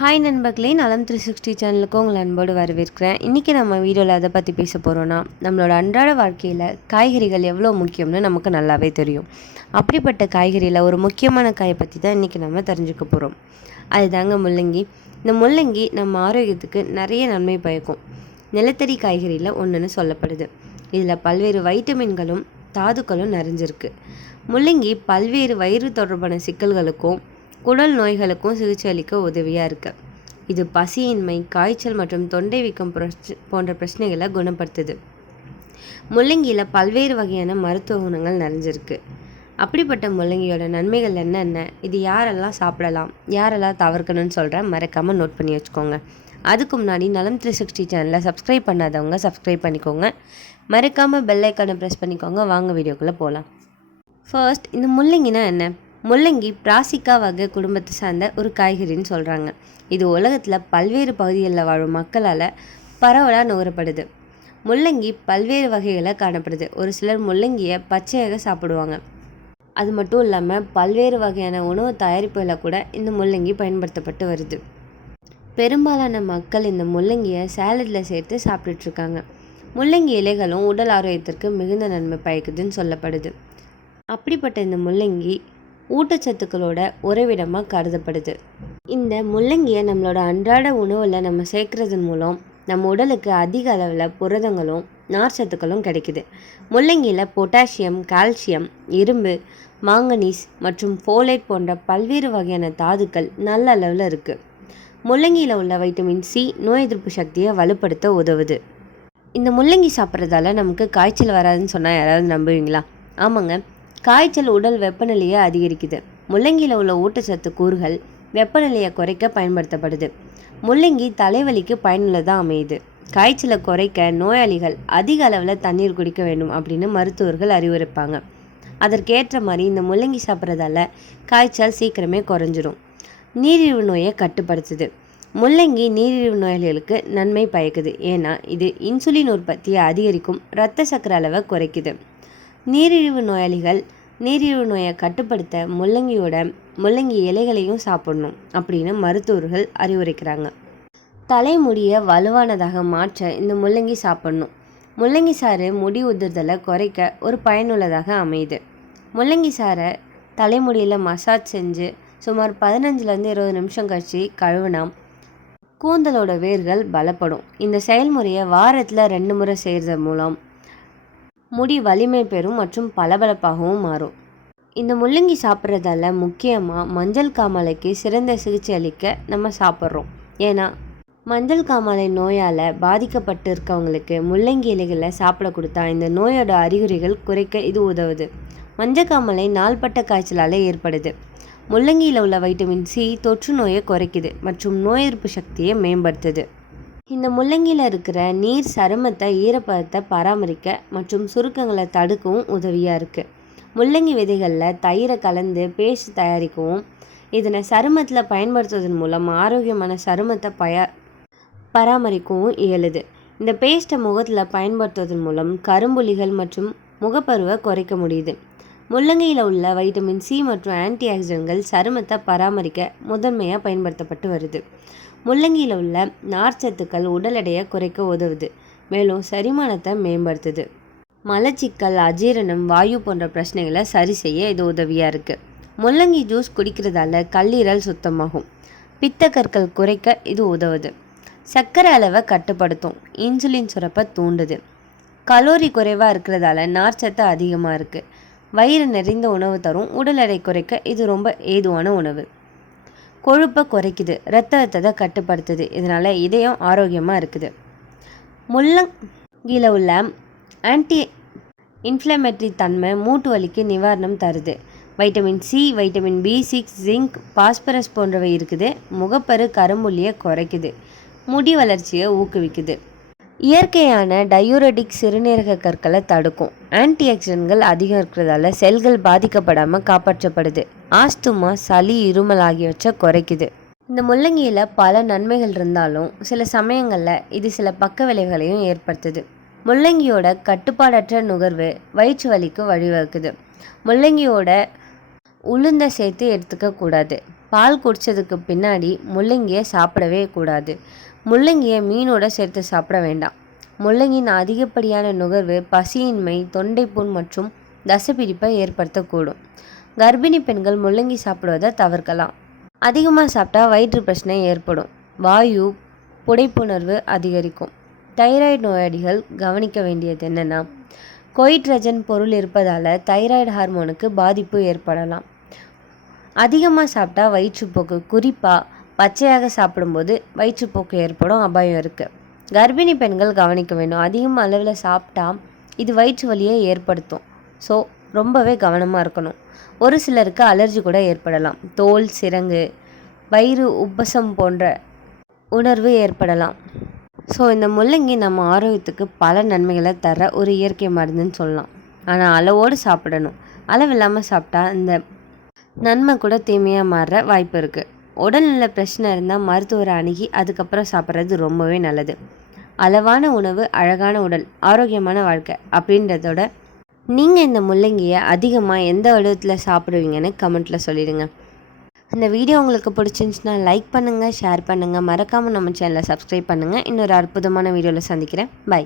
Hi நண்பர்களே நலம் three sixty சேனலுக்கு உங்களை அன்போடு வரவேற்கிறேன். இன்றைக்கி நம்ம வீடியோவில் அதை பற்றி பேச போகிறோன்னா நம்மளோட அன்றாட வாழ்க்கையில் காய்கறிகள் எவ்வளோ முக்கியம்னு நமக்கு நல்லாவே தெரியும். அப்படிப்பட்ட காய்கறியில் ஒரு முக்கியமான காயை பற்றி தான் இன்றைக்கி நம்ம தெரிஞ்சுக்க போகிறோம் அதுதாங்க முள்ளங்கி. இந்த முள்ளங்கி நம்ம ஆரோக்கியத்துக்கு நிறைய நன்மை பயக்கும். நிலத்தடி காய்கறியில் ஒன்றுன்னு சொல்லப்படுது. இதில் பல்வேறு வைட்டமின்களும் தாதுக்களும் நிறைஞ்சிருக்கு. முள்ளங்கி பல்வேறு வயிறு தொடர்பான சிக்கல்களுக்கும் குடல் நோய்களுக்கும் சிகிச்சை அளிக்க உதவியாக இருக்குது இது பசியின்மை காய்ச்சல் மற்றும் தொண்டை வீக்கம் போன்ற பிரச்சனைகளை குணப்படுத்துது. முள்ளங்கியில் பல்வேறு வகையான மருத்துவ குணங்கள் நிறைஞ்சிருக்கு. அப்படிப்பட்ட முள்ளங்கியோட நன்மைகள் என்னென்ன? இது யாரெல்லாம் சாப்பிடலாம்? யாரெல்லாம் தவிர்க்கணும்னு சொல்கிறேன் மறக்காமல் நோட் பண்ணி வச்சுக்கோங்க. அதுக்கு முன்னாடி நலம் த்ரீ சிக்ஸ்டி சேனலை சப்ஸ்கிரைப் பண்ணாதவங்க சப்ஸ்கிரைப் பண்ணிக்கோங்க. மறக்காமல் பெல் ஐக்கானை ப்ரெஸ் பண்ணிக்கோங்க. வாங்க வீடியோக்குள்ளே போகலாம் ஃபர்ஸ்ட் இந்த முள்ளங்கினா என்ன? முள்ளங்கி பிராசிக்கா வகை குடும்பத்தை சார்ந்த ஒரு காய்கறின்னு சொல்கிறாங்க இது உலகத்தில் பல்வேறு பகுதிகளில் வாழும் மக்களால் பரவலாக நுகரப்படுது. முள்ளங்கி பல்வேறு வகைகளில் காணப்படுது. ஒரு சிலர் முள்ளங்கியை பச்சையாக சாப்பிடுவாங்க. அது மட்டும் இல்லாமல் பல்வேறு வகையான உணவு தயாரிப்புகளை கூட இந்த முள்ளங்கி பயன்படுத்தப்பட்டு வருது. பெரும்பாலான மக்கள் இந்த முள்ளங்கியை சேலடில் சேர்த்து சாப்பிட்டுட்ருக்காங்க முள்ளங்கி இலைகளும் உடல் ஆரோக்கியத்திற்கு மிகுந்த நன்மை பயக்குதுன்னு சொல்லப்படுது. அப்படிப்பட்ட இந்த முள்ளங்கி ஊட்டச்சத்துக்களோட உறைவிடமாக கருதப்படுது. இந்த முள்ளங்கியை நம்மளோட அன்றாட உணவில் நம்ம சேர்க்கறதன் மூலம் நம்ம உடலுக்கு அதிக அளவில் புரதங்களும் நார்ச்சத்துக்களும் கிடைக்குது. முள்ளங்கியில் பொட்டாசியம் கால்சியம் இரும்பு மாங்கனீஸ் மற்றும் ஃபோலேட் போன்ற பல்வேறு வகையான தாதுக்கள் நல்ல அளவில் இருக்குது முள்ளங்கியில் உள்ள வைட்டமின் சி நோய் எதிர்ப்பு சக்தியை வலுப்படுத்த உதவுது. இந்த முள்ளங்கி சாப்பிட்றதால நமக்கு காய்ச்சல் வராதுன்னு சொன்னால் யாராவது நம்புவீங்களா? ஆமாங்க. காய்ச்சல் உடல் வெப்பநிலையை அதிகரிக்குது. முள்ளங்கியில் உள்ள ஊட்டச்சத்து கூறுகள் வெப்பநிலையை குறைக்க பயன்படுத்தப்படுது. முள்ளங்கி தலைவலிக்கு பயனுள்ளதாக அமையுது. காய்ச்சலை குறைக்க நோயாளிகள் அதிக அளவில் தண்ணீர் குடிக்க வேண்டும் அப்படின்னு மருத்துவர்கள் அறிவுரைப்பாங்க அதற்கேற்ற மாதிரி இந்த முள்ளங்கி சாப்பிட்றதால காய்ச்சல் சீக்கிரமே குறைஞ்சிரும். நீரிழிவு நோயை கட்டுப்படுத்துது. முள்ளங்கி நீரிழிவு நோயாளிகளுக்கு நன்மை பயக்குது. ஏன்னா இது இன்சுலின் உற்பத்தியை அதிகரிக்கும் இரத்த சக்கர அளவை குறைக்குது. நீரிழிவு நோயாளிகள் நீரிழிவு நோயை கட்டுப்படுத்த முள்ளங்கியோட முள்ளங்கி இலைகளையும் சாப்பிடணும் அப்படின்னு மருத்துவர்கள் அறிவுரைக்கிறாங்க. தலைமுடியை வலுவானதாக மாற்ற இந்த முள்ளங்கி சாப்பிடணும். முள்ளங்கி சாறு முடி உதிர்தலை குறைக்க ஒரு பயனுள்ளதாக அமையுது. முள்ளங்கி சாறை தலைமுடியில் மசாஜ் செஞ்சு சுமார் பதினஞ்சுலேருந்து இருபது நிமிஷம் கழிச்சு கழுவினா கூந்தலோட வேர்கள் பலப்படும். இந்த செயல்முறையை வாரத்தில் ரெண்டு முறை செய்கிறது மூலம் முடி வலிமை பெறும் மற்றும் பளபளப்பாகவும் மாறும். இந்த முள்ளங்கி சாப்பிட்றதால முக்கியமாக மஞ்சள் காமாலைக்கு சிறந்த சிகிச்சை அளிக்க நம்ம சாப்பிட்றோம். ஏன்னா மஞ்சள் காமாலை நோயால் பாதிக்கப்பட்டு இருக்கவங்களுக்கு முள்ளங்கி இலைகளை சாப்பிட கொடுத்தா இந்த நோயோட அறிகுறிகள் குறைக்க இது உதவுது. மஞ்சள் காமாலை நாள்பட்ட காய்ச்சலால் ஏற்படுது. முள்ளங்கியில் உள்ள வைட்டமின் சி தொற்று நோயை குறைக்குது மற்றும் நோய் எதிர்ப்பு சக்தியை மேம்படுத்துது. இந்த முள்ளங்கியில் இருக்கிற நீர் சருமத்தை ஈரப்பதத்தை பராமரிக்க மற்றும் சுருக்கங்களை தடுக்கவும் உதவியாக இருக்குது முள்ளங்கி விதைகளில் தயிரை கலந்து பேஸ்ட் தயாரிக்கவும் இதனை சருமத்தில் பயன்படுத்துவதன் மூலம் ஆரோக்கியமான சருமத்தை பய பராமரிக்கவும் இயலுது. இந்த பேஸ்ட்டை முகத்தில் பயன்படுத்துவதன் மூலம் கரும்புலிகள் மற்றும் முகப்பருவை குறைக்க முடியுது. முள்ளங்கியில் உள்ள வைட்டமின் சி மற்றும் ஆன்டி ஆக்சிடென்ட்கள் சருமத்தை பராமரிக்க முதன்மையாக பயன்படுத்தப்பட்டு வருது. முள்ளங்கியில் உள்ள நார்ச்சத்துக்கள் உடல் எடையை குறைக்க உதவுது. மேலும் செரிமானத்தை மேம்படுத்துது. மலச்சிக்கல் அஜீரணம் வாயு போன்ற பிரச்சனைகளை சரி செய்ய இது உதவியாக இருக்குது முள்ளங்கி ஜூஸ் குடிக்கிறதால கல்லீரல் சுத்தமாகும். பித்தக்கற்கள் குறைக்க இது உதவுது. சர்க்கரை அளவை கட்டுப்படுத்தும். இன்சுலின் சுரப்பை தூண்டுது. கலோரி குறைவாக இருக்கிறதால நார்ச்சத்து அதிகமாக இருக்குது வயிறு நிறைந்த உணவு தரும். உடல் எடை குறைக்க இது ரொம்ப ஏதுவான உணவு. கொழுப்பை குறைக்குது. ரத்த அழுத்தத்தை கட்டுப்படுத்துது. இதனால் இதயம் ஆரோக்கியமாக இருக்குது. முள்ளங்கியில் உள்ள ஆன்டி இன்ஃப்ளமேட்டரி தன்மை மூட்டு வலிக்கு நிவாரணம் தருது. Vitamin C vitamin B six zinc phosphorus போன்றவை இருக்குது. முகப்பரு கரும்புள்ளியை குறைக்குது. முடி வளர்ச்சியை ஊக்குவிக்குது. இயற்கையான டயூரடிக் சிறுநீரக கற்களை தடுக்கும். ஆன்டி ஆக்சிடென்ட்கள் அதிகம் இருக்கிறதால செல்கள் பாதிக்கப்படாமல் காப்பாற்றப்படுது. ஆஸ்துமா சளி இருமல் ஆகியவற்றை குறைக்குது. இந்த முள்ளங்கியில் பல நன்மைகள் இருந்தாலும் சில சமயங்களில் இது சில பக்க விளைவுகளையும் ஏற்படுத்துது. முள்ளங்கியோட கட்டுப்பாடற்ற நுகர்வு வயிற்று வலிக்கு வழிவகுக்குது. முள்ளங்கியோட உளுந்த சேர்த்து எடுத்துக்க கூடாது பால் குடித்ததுக்கு பின்னாடி முள்ளங்கியை சாப்பிடவே கூடாது. முள்ளங்கியை மீனோட சேர்த்து சாப்பிட வேண்டாம். முள்ளங்கியின் அதிகப்படியான நுகர்வு பசியின்மை தொண்டைப்புண் மற்றும் தசைப்பிடிப்பை ஏற்படுத்தக்கூடும். கர்ப்பிணி பெண்கள் முள்ளங்கி சாப்பிடுவதை தவிர்க்கலாம். அதிகமாக சாப்பிட்டா வயிற்று பிரச்சனை ஏற்படும். வாயு புடைப்புணர்வு அதிகரிக்கும். தைராய்டு நோயாளிகள் கவனிக்க வேண்டியது என்னென்னா கொயிட்ரஜன் பொருள் இருப்பதால் தைராய்டு ஹார்மோனுக்கு பாதிப்பு ஏற்படலாம். அதிகமாக சாப்பிட்டா வயிற்றுப்போக்கு குறிப்பாக பச்சையாக சாப்பிடும்போது வயிற்றுப்போக்கு ஏற்படும் அபாயம் இருக்குது கர்ப்பிணி பெண்கள் கவனிக்க வேண்டும். அதிகமாக அளவில் சாப்பிட்டா இது வயிற்று வலியை ஏற்படுத்தும். ஸோ ரொம்பவே கவனமாக இருக்கணும். ஒரு சிலருக்கு அலர்ஜி கூட ஏற்படலாம். தோல் சிரங்கு வயிறு உப்பசம் போன்ற உணர்வு ஏற்படலாம். ஸோ இந்த முள்ளங்கி நம்ம ஆரோக்கியத்துக்கு பல நன்மைகளை தர ஒரு இயற்கை மருந்துன்னு சொல்லலாம். ஆனால் அளவோடு சாப்பிடணும். அளவில்லாமல் சாப்பிட்டா இந்த நன்மை கூட தீமையாக மாற வாய்ப்பு இருக்குது உடல்நல பிரச்சனை இருந்தால் மருத்துவரை அணுகி அதுக்கப்புறம் சாப்பிட்றது ரொம்பவே நல்லது. அளவான உணவு அழகான உடல் ஆரோக்கியமான வாழ்க்கை அப்படின்றதோட நீங்கள் இந்த முள்ளங்கியை அதிகமாக எந்த வடிவத்தில் சாப்பிடுவீங்கன்னு கமெண்ட்டில் சொல்லிடுங்க. இந்த வீடியோ உங்களுக்கு பிடிச்சிருந்துச்சுன்னா லைக் பண்ணுங்கள் ஷேர் பண்ணுங்கள் மறக்காமல் நம்ம சேனலை சப்ஸ்கிரைப் பண்ணுங்கள் இன்னொரு அற்புதமான வீடியோவில் சந்திக்கிறேன். பை